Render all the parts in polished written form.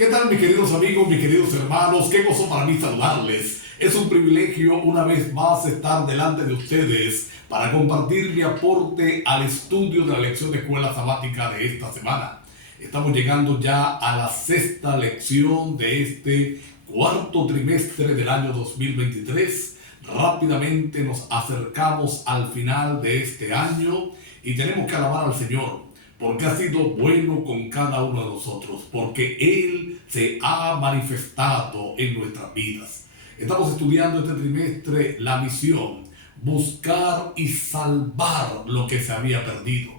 ¿Qué tal, mis queridos amigos, mis queridos hermanos? Qué gozo para mí saludarles. Es un privilegio una vez más estar delante de ustedes para compartir mi aporte al estudio de la lección de escuela sabática de esta semana. Estamos llegando ya a la sexta lección de este cuarto trimestre del año 2023. Rápidamente nos acercamos al final de este año y tenemos que alabar al Señor, porque ha sido bueno con cada uno de nosotros, porque Él se ha manifestado en nuestras vidas. Estamos estudiando este trimestre la misión, buscar y salvar lo que se había perdido.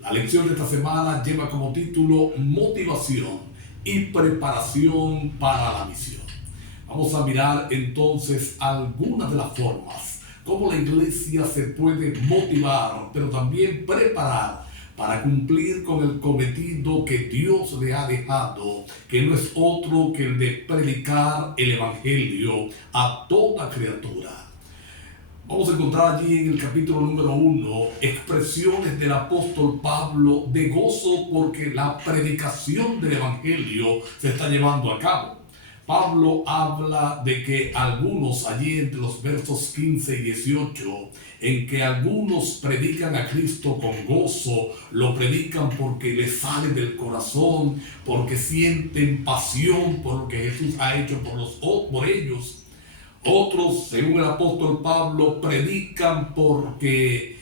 La lección de esta semana lleva como título Motivación y preparación para la misión. Vamos a mirar entonces algunas de las formas cómo la iglesia se puede motivar, pero también preparar para cumplir con el cometido que Dios le ha dejado, que no es otro que el de predicar el Evangelio a toda criatura. Vamos a encontrar allí en el capítulo número 1 expresiones del apóstol Pablo de gozo porque la predicación del Evangelio se está llevando a cabo. Pablo habla de que algunos, allí entre los versos 15 y 18, en que algunos predican a Cristo con gozo, lo predican porque les sale del corazón, porque sienten pasión por lo que Jesús ha hecho por ellos. Otros, según el apóstol Pablo, predican porque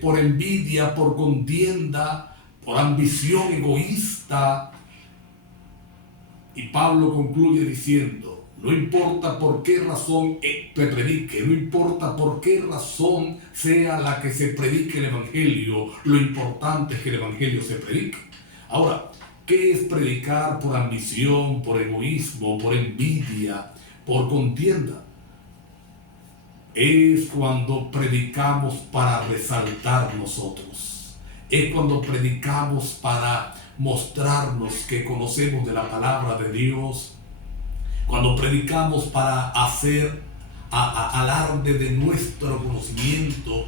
por envidia, por contienda, por ambición egoísta. Y Pablo concluye diciendo, no importa por qué razón te predique, no importa por qué razón sea la que se predique el Evangelio, lo importante es que el Evangelio se predique. Ahora, ¿qué es predicar por ambición, por egoísmo, por envidia, por contienda? Es cuando predicamos para resaltar nosotros. Es cuando predicamos para mostrarnos que conocemos de la palabra de Dios, cuando predicamos para hacer alarde de nuestro conocimiento.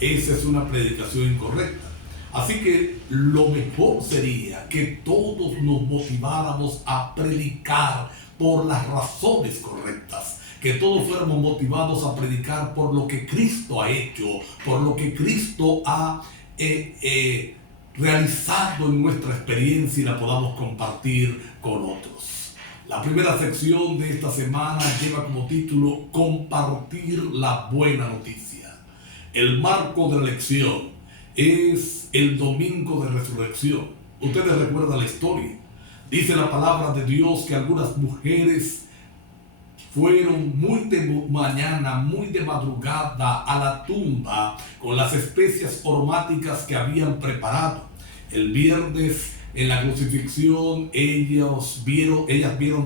Esa es una predicación incorrecta. Así que lo mejor sería que todos nos motiváramos a predicar por las razones correctas, que todos fuéramos motivados a predicar por lo que Cristo ha hecho, por lo que Cristo ha realizado en nuestra experiencia y la podamos compartir con otros. La primera sección de esta semana lleva como título Compartir la buena noticia. El marco de la lección es el domingo de resurrección. Ustedes recuerdan la historia. Dice la palabra de Dios que algunas mujeres fueron muy de mañana, muy de madrugada a la tumba con las especias aromáticas que habían preparado. El viernes en la crucifixión ellas vieron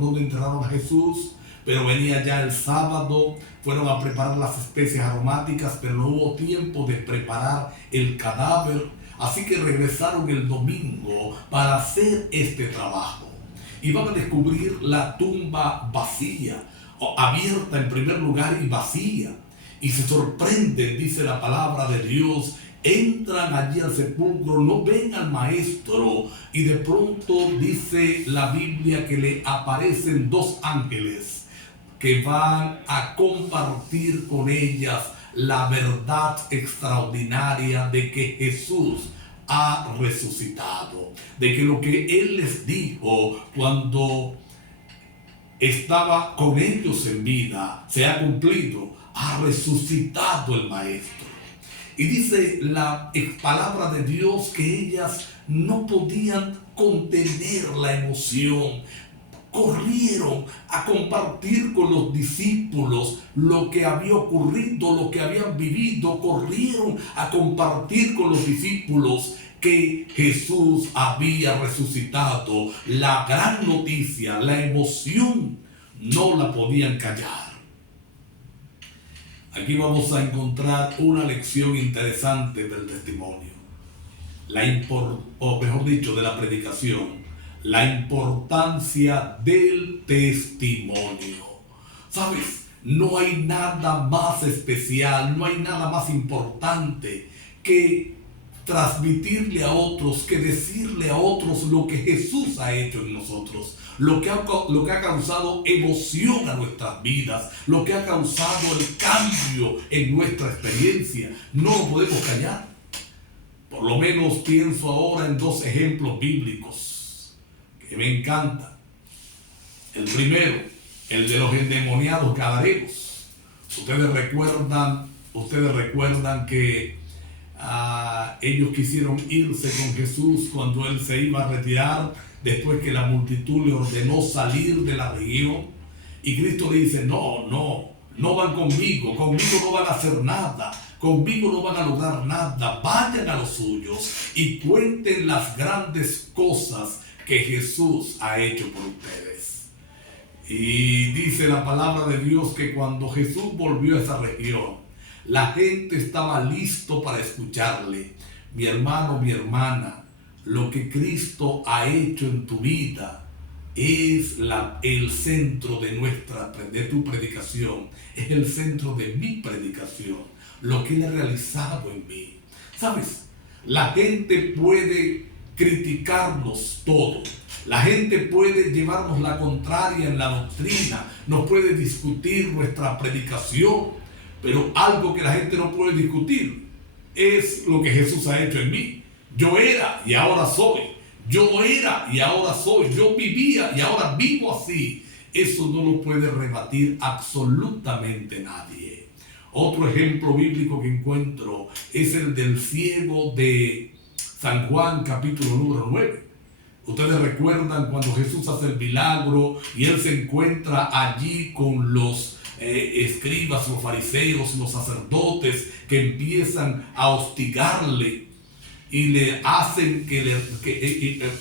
dónde enterraron a Jesús, pero venía ya el sábado, fueron a preparar las especias aromáticas, pero no hubo tiempo de preparar el cadáver, así que regresaron el domingo para hacer este trabajo. Y van a descubrir la tumba vacía, abierta en primer lugar y vacía, y se sorprenden, dice la palabra de Dios. Entran allí al sepulcro, no ven al maestro, y de pronto dice la Biblia que le aparecen dos ángeles que van a compartir con ellas la verdad extraordinaria de que Jesús ha resucitado, de que lo que Él les dijo cuando estaba con ellos en vida se ha cumplido, ha resucitado el maestro. Y dice la palabra de Dios que ellas no podían contener la emoción. Corrieron a compartir con los discípulos lo que había ocurrido, lo que habían vivido. Corrieron a compartir con los discípulos que Jesús había resucitado. La gran noticia, la emoción, no la podían callar. Aquí vamos a encontrar una lección interesante del testimonio, de la predicación, la importancia del testimonio. ¿Sabes? No hay nada más especial, no hay nada más importante que transmitirle a otros, que decirle a otros lo que Jesús ha hecho en nosotros, lo que ha causado emoción a nuestras vidas, lo que ha causado el cambio en nuestra experiencia. No lo podemos callar. Por lo menos pienso ahora en dos ejemplos bíblicos que me encantan. El primero, el de los endemoniados gadarenos. Ustedes recuerdan que ellos quisieron irse con Jesús cuando él se iba a retirar, después que la multitud le ordenó salir de la región. Y Cristo le dice, no van conmigo no van a hacer nada, conmigo no van a lograr nada, vayan a los suyos y cuenten las grandes cosas que Jesús ha hecho por ustedes. Y dice la palabra de Dios que cuando Jesús volvió a esa región, la gente estaba listo para escucharle. Mi hermano, mi hermana, lo que Cristo ha hecho en tu vida es el centro de tu predicación, es el centro de mi predicación, lo que Él ha realizado en mí. ¿Sabes? La gente puede criticarnos todo, la gente puede llevarnos la contraria en la doctrina, nos puede discutir nuestra predicación, pero algo que la gente no puede discutir es lo que Jesús ha hecho en mí. Yo era y ahora soy. Yo era y ahora soy. Yo vivía y ahora vivo así. Eso no lo puede rebatir absolutamente nadie. Otro ejemplo bíblico que encuentro es el del ciego de San Juan, capítulo número 9. Ustedes recuerdan cuando Jesús hace el milagro y él se encuentra allí con los escribas, los fariseos, los sacerdotes que empiezan a hostigarle y le hacen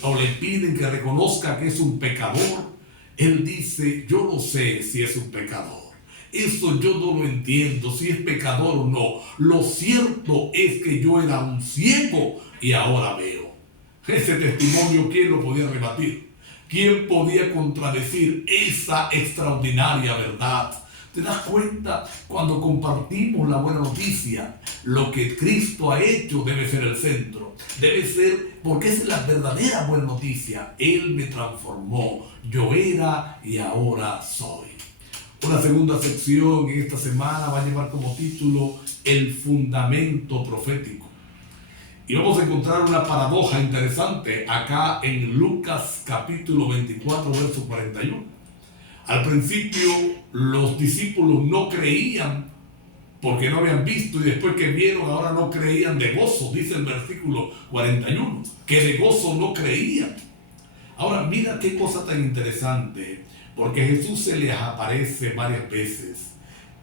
o le piden que reconozca que es un pecador. Él dice, yo no sé si es un pecador, eso yo no lo entiendo, si es pecador o no. Lo cierto es que yo era un ciego y ahora veo. Ese testimonio, ¿quién lo podía rebatir? ¿Quién podía contradecir esa extraordinaria verdad? ¿Te das cuenta? Cuando compartimos la buena noticia, lo que Cristo ha hecho debe ser el centro. Debe ser, porque esa es la verdadera buena noticia. Él me transformó. Yo era y ahora soy. Una segunda sección en esta semana va a llevar como título El fundamento profético. Y vamos a encontrar una paradoja interesante acá en Lucas capítulo 24, verso 41. Al principio los discípulos no creían porque no habían visto, y después que vieron ahora no creían de gozo, dice el versículo 41, que de gozo no creían. Ahora mira qué cosa tan interesante, porque Jesús se les aparece varias veces.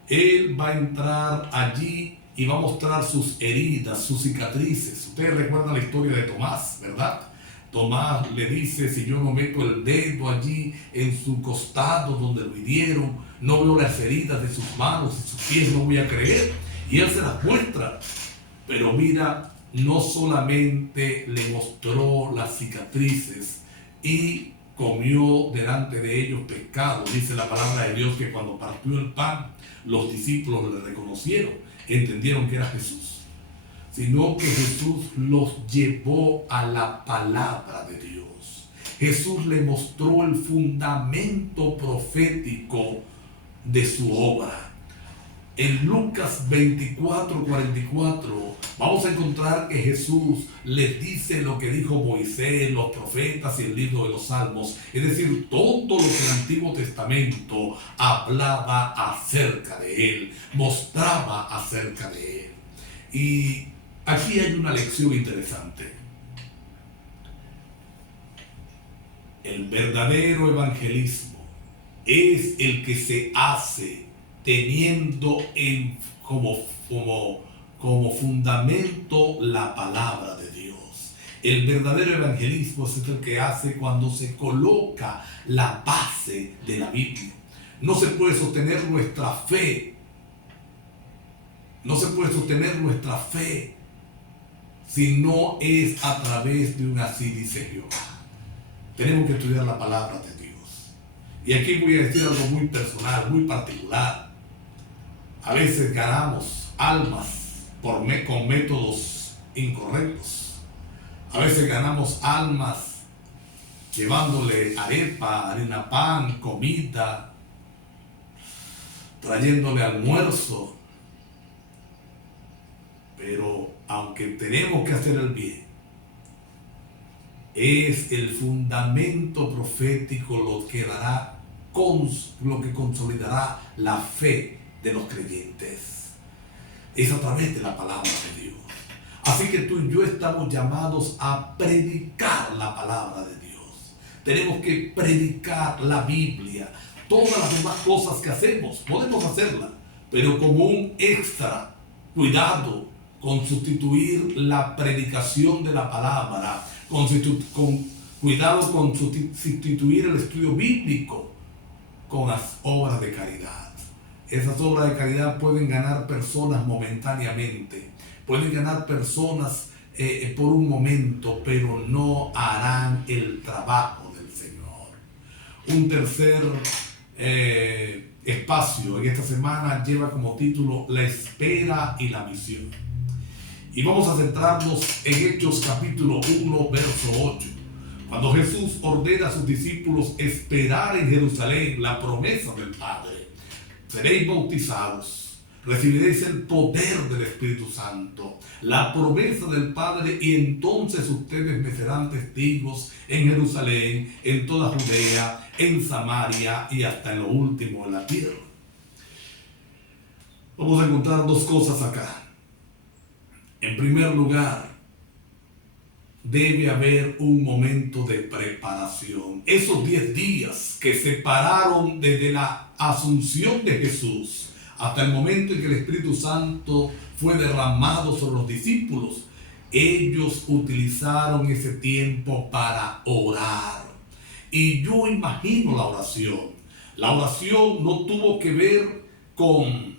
Él va a entrar allí y va a mostrar sus heridas, sus cicatrices. Ustedes recuerdan la historia de Tomás, ¿verdad? Tomás le dice, si yo no meto el dedo allí en su costado donde lo hirieron, no veo las heridas de sus manos y sus pies, no voy a creer. Y él se las muestra. Pero mira, no solamente le mostró las cicatrices y comió delante de ellos pescado. Dice la palabra de Dios que cuando partió el pan, los discípulos le reconocieron, entendieron que era Jesús. Sino que Jesús los llevó a la palabra de Dios. Jesús le mostró el fundamento profético de su obra. En Lucas 24:44 vamos a encontrar que Jesús les dice lo que dijo Moisés, los profetas y el libro de los Salmos. Es decir, todo lo que el Antiguo Testamento hablaba acerca de Él, mostraba acerca de Él. Y aquí hay una lección interesante. El verdadero evangelismo es el que se hace teniendo como fundamento la palabra de Dios. El verdadero evangelismo es el que hace cuando se coloca la base de la Biblia. No se puede sostener nuestra fe. No se puede sostener nuestra fe si no es a través de un así dice Jehová. Tenemos que estudiar la palabra de Dios. Y aquí voy a decir algo muy personal, muy particular. A veces ganamos almas con métodos incorrectos. A veces ganamos almas llevándole arepa, harina pan, comida, trayéndole almuerzo. Pero aunque tenemos que hacer el bien, es el fundamento profético lo que consolidará la fe de los creyentes. Es a través de la palabra de Dios. Así que tú y yo estamos llamados a predicar la palabra de Dios. Tenemos que predicar la Biblia. Todas las demás cosas que hacemos, podemos hacerlas, pero como un extra, cuidado con sustituir la predicación de la palabra, cuidado con sustituir el estudio bíblico con las obras de caridad. Esas obras de caridad pueden ganar personas momentáneamente, pueden ganar personas por un momento, pero no harán el trabajo del Señor. Un tercer espacio en esta semana lleva como título La espera y la misión. Y vamos a centrarnos en Hechos capítulo 1, verso 8. Cuando Jesús ordena a sus discípulos esperar en Jerusalén la promesa del Padre. Seréis bautizados, recibiréis el poder del Espíritu Santo, la promesa del Padre, y entonces ustedes me serán testigos en Jerusalén, en toda Judea, en Samaria y hasta en lo último de la tierra. Vamos a encontrar dos cosas acá. En primer lugar, debe haber un momento de preparación. Esos 10 días que separaron desde la asunción de Jesús hasta el momento en que el Espíritu Santo fue derramado sobre los discípulos, ellos utilizaron ese tiempo para orar. Y yo imagino la oración. La oración no tuvo que ver con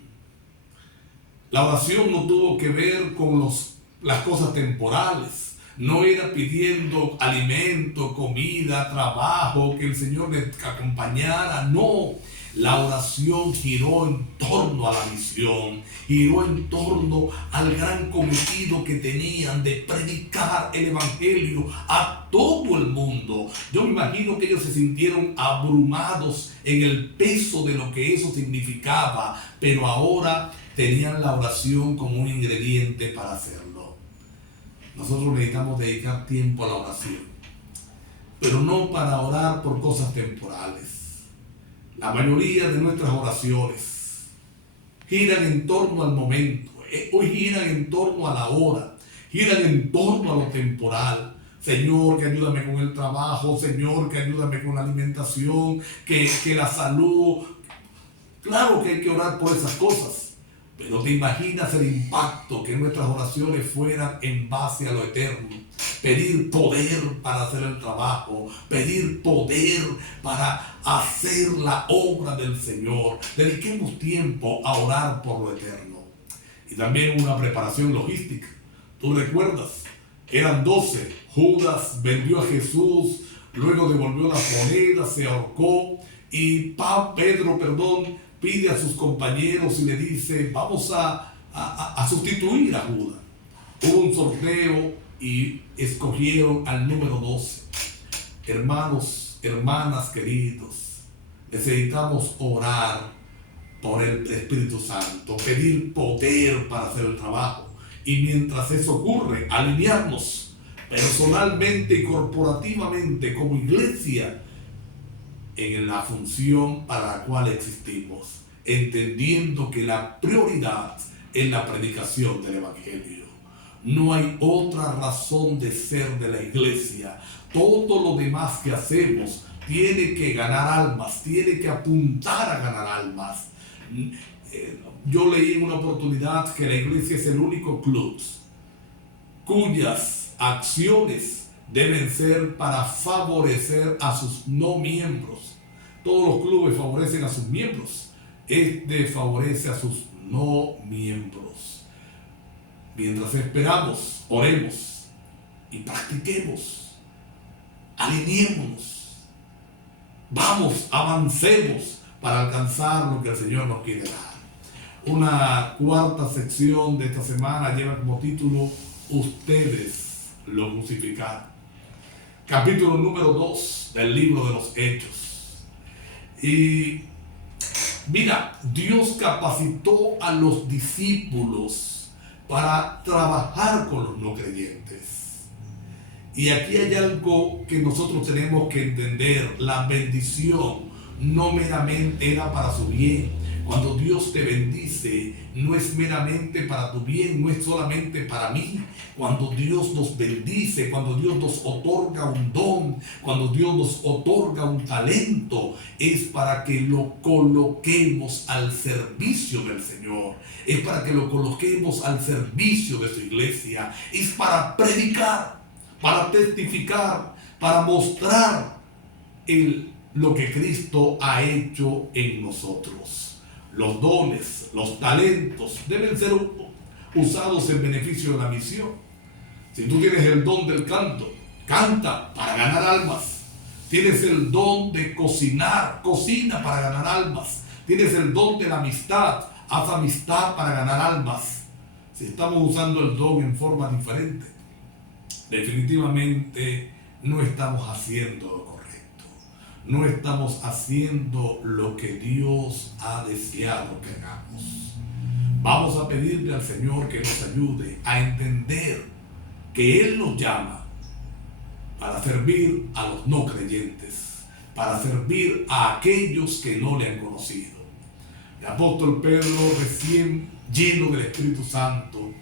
las cosas temporales. No era pidiendo alimento, comida, trabajo, que el Señor les acompañara. No, la oración giró en torno a la misión, giró en torno al gran cometido que tenían de predicar el Evangelio a todo el mundo. Yo me imagino que ellos se sintieron abrumados en el peso de lo que eso significaba, pero ahora tenían la oración como un ingrediente para hacerlo. Nosotros necesitamos dedicar tiempo a la oración, pero no para orar por cosas temporales. La mayoría de nuestras oraciones giran en torno al momento, hoy giran en torno a la hora, giran en torno a lo temporal. Señor, que ayúdame con el trabajo, Señor, que ayúdame con la alimentación, que la salud. Claro que hay que orar por esas cosas. Pero te imaginas el impacto que nuestras oraciones fueran en base a lo eterno. Pedir poder para hacer el trabajo, pedir poder para hacer la obra del Señor. Dediquemos tiempo a orar por lo eterno. Y también una preparación logística. Tú recuerdas, eran 12. Judas vendió a Jesús, luego devolvió las monedas, se ahorcó, y Pedro pide a sus compañeros y le dice, vamos a sustituir a Judas. Hubo un sorteo y escogieron al número 12. Hermanos, hermanas queridos, necesitamos orar por el Espíritu Santo, pedir poder para hacer el trabajo. Y mientras eso ocurre, alinearnos personalmente y corporativamente como iglesia en la función para la cual existimos, entendiendo que la prioridad es la predicación del Evangelio. No hay otra razón de ser de la iglesia. Todo lo demás que hacemos tiene que ganar almas, tiene que apuntar a ganar almas. Yo leí en una oportunidad que la iglesia es el único club cuyas acciones deben ser para favorecer a sus no miembros. Todos los clubes favorecen a sus miembros. Este favorece a sus no miembros. Mientras esperamos, oremos y practiquemos. Alineémonos. Vamos, avancemos para alcanzar lo que el Señor nos quiere dar. Una cuarta sección de esta semana lleva como título Ustedes lo crucificaron. capítulo número 2 del libro de los Hechos. Y mira, Dios capacitó a los discípulos para trabajar con los no creyentes. Y aquí hay algo que nosotros tenemos que entender. La bendición no meramente era para su bien. Cuando Dios te bendice, no es meramente para tu bien, no es solamente para mí. Cuando Dios nos bendice, cuando Dios nos otorga un don, cuando Dios nos otorga un talento, es para que lo coloquemos al servicio del Señor. Es para que lo coloquemos al servicio de su iglesia. Es para predicar, para testificar, para mostrar lo que Cristo ha hecho en nosotros. Los dones, los talentos deben ser usados en beneficio de la misión. Si tú tienes el don del canto, canta para ganar almas. Tienes el don de cocinar, cocina para ganar almas. Tienes el don de la amistad, haz amistad para ganar almas. Si estamos usando el don en forma diferente, definitivamente no estamos haciendo lo correcto. No estamos haciendo lo que Dios ha deseado que hagamos. Vamos a pedirle al Señor que nos ayude a entender que Él nos llama para servir a los no creyentes, para servir a aquellos que no le han conocido. El apóstol Pedro, recién lleno del Espíritu Santo,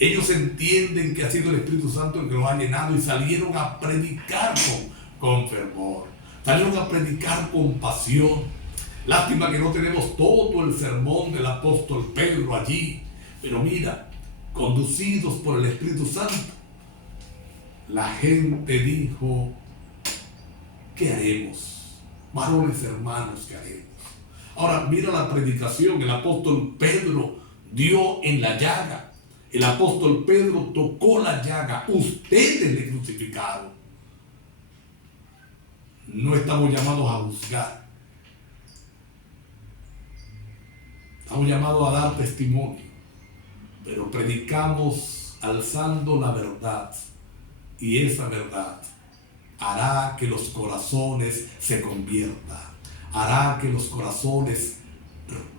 ellos entienden que ha sido el Espíritu Santo el que los ha llenado y salieron a predicar con fervor. Salieron a predicar con pasión. Lástima que no tenemos todo el sermón del apóstol Pedro allí. Pero mira, conducidos por el Espíritu Santo, la gente dijo: ¿qué haremos? Varones hermanos, ¿qué haremos? Ahora mira la predicación. El apóstol Pedro dio en la llaga. El apóstol Pedro tocó la llaga. Ustedes le crucificaron. No estamos llamados a juzgar. Estamos llamados a dar testimonio. Pero predicamos alzando la verdad. Y esa verdad hará que los corazones se conviertan. Hará que los corazones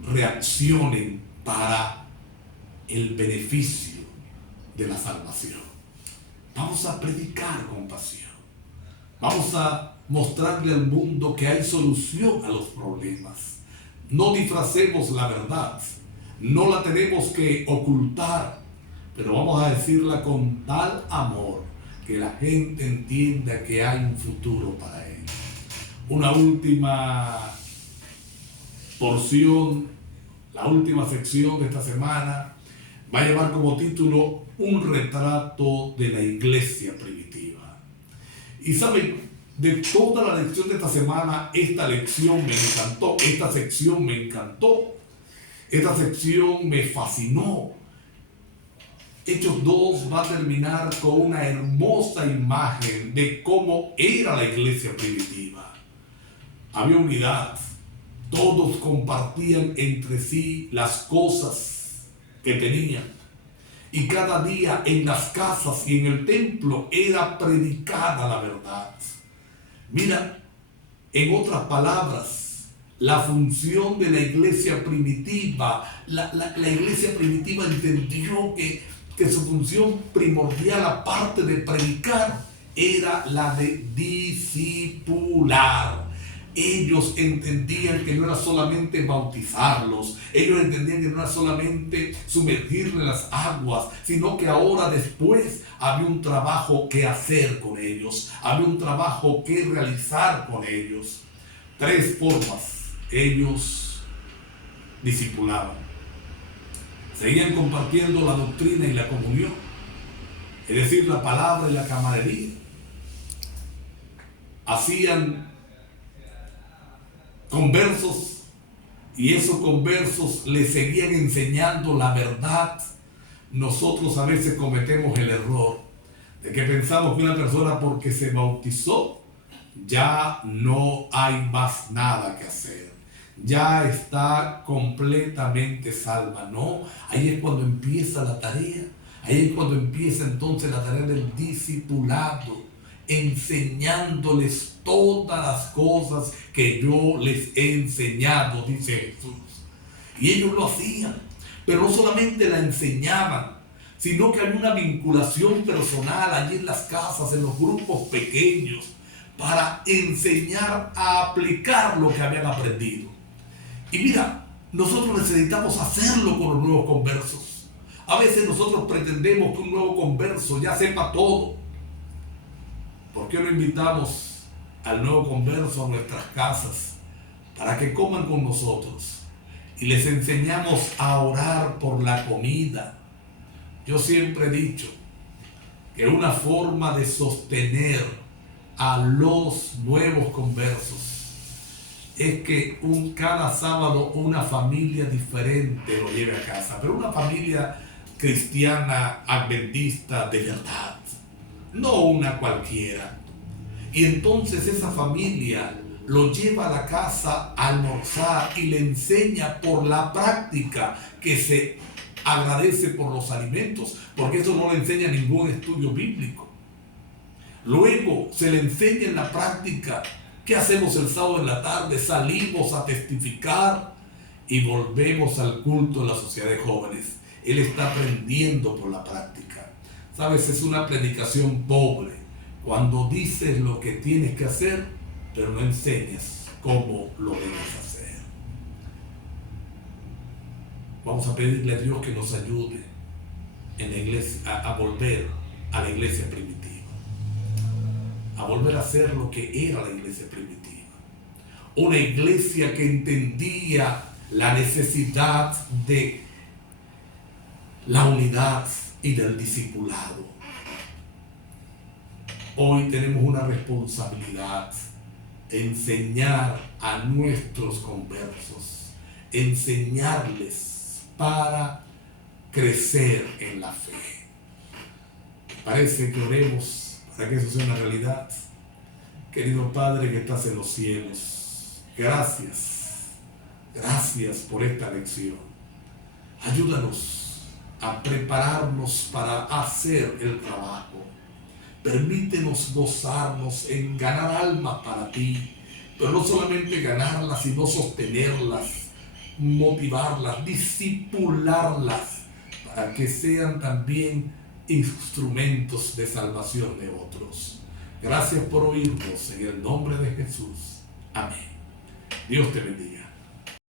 reaccionen para el beneficio de la salvación. Vamos a predicar con pasión. Vamos a mostrarle al mundo que hay solución a los problemas. No disfracemos la verdad, no la tenemos que ocultar, pero vamos a decirla con tal amor que la gente entienda que hay un futuro para él. Una última porción, la última sección de esta semana va a llevar como título Un retrato de la iglesia primitiva. Y saben, de toda la lección de esta semana, esta lección me encantó, esta sección me encantó, esta sección me fascinó. Hechos 2 va a terminar con una hermosa imagen de cómo era la iglesia primitiva. Había unidad, todos compartían entre sí las cosas que tenían. Y cada día en las casas y en el templo era predicada la verdad. Mira, en otras palabras, la función de la iglesia primitiva, la iglesia primitiva entendió que su función primordial, aparte de predicar, era la de discipular. Ellos entendían que no era solamente bautizarlos, ellos entendían que no era solamente sumergirlos en las aguas, sino que ahora después había un trabajo que hacer con ellos, había un trabajo que realizar con ellos. 3 formas ellos discipulaban. Seguían compartiendo la doctrina y la comunión, es decir, la palabra y la camaradería. Hacían conversos y esos conversos le seguían enseñando la verdad. Nosotros a veces cometemos el error de que pensamos que una persona, porque se bautizó, ya no hay más nada que hacer, ya está completamente salva. No, ahí es cuando empieza la tarea, ahí es cuando empieza entonces la tarea del discipulado. enseñándoles todas las cosas que yo les he enseñado, dice Jesús. Y ellos lo hacían, pero no solamente la enseñaban, sino que había una vinculación personal allí en las casas, en los grupos pequeños, para enseñar a aplicar lo que habían aprendido. Y mira, nosotros necesitamos hacerlo con los nuevos conversos. A veces nosotros pretendemos que un nuevo converso ya sepa todo. ¿Por qué no invitamos al nuevo converso a nuestras casas para que coman con nosotros y les enseñamos a orar por la comida? Yo siempre he dicho que una forma de sostener a los nuevos conversos es que cada sábado una familia diferente lo lleve a casa, pero una familia cristiana, adventista de verdad, no una cualquiera. Y entonces esa familia lo lleva a la casa a almorzar y le enseña por la práctica que se agradece por los alimentos, porque eso no le enseña ningún estudio bíblico. Luego se le enseña en la práctica. ¿Qué hacemos el sábado en la tarde? Salimos a testificar y volvemos al culto de la sociedad de jóvenes. Él está aprendiendo por la práctica. Sabes, es una predicación pobre cuando dices lo que tienes que hacer, pero no enseñas cómo lo debes hacer. Vamos a pedirle a Dios que nos ayude en la iglesia a volver a la iglesia primitiva, a volver a ser lo que era la iglesia primitiva. Una iglesia que entendía la necesidad de la unidad y del discipulado. Hoy tenemos una responsabilidad: enseñar a nuestros conversos, enseñarles para crecer en la fe. Parece que oremos para que eso sea una realidad. Querido Padre que estás en los cielos, gracias por esta lección. Ayúdanos a prepararnos para hacer el trabajo. Permítenos gozarnos en ganar almas para ti, pero no solamente ganarlas, sino sostenerlas, motivarlas, discipularlas, para que sean también instrumentos de salvación de otros. Gracias por oírnos, en el nombre de Jesús. Amén. Dios te bendiga.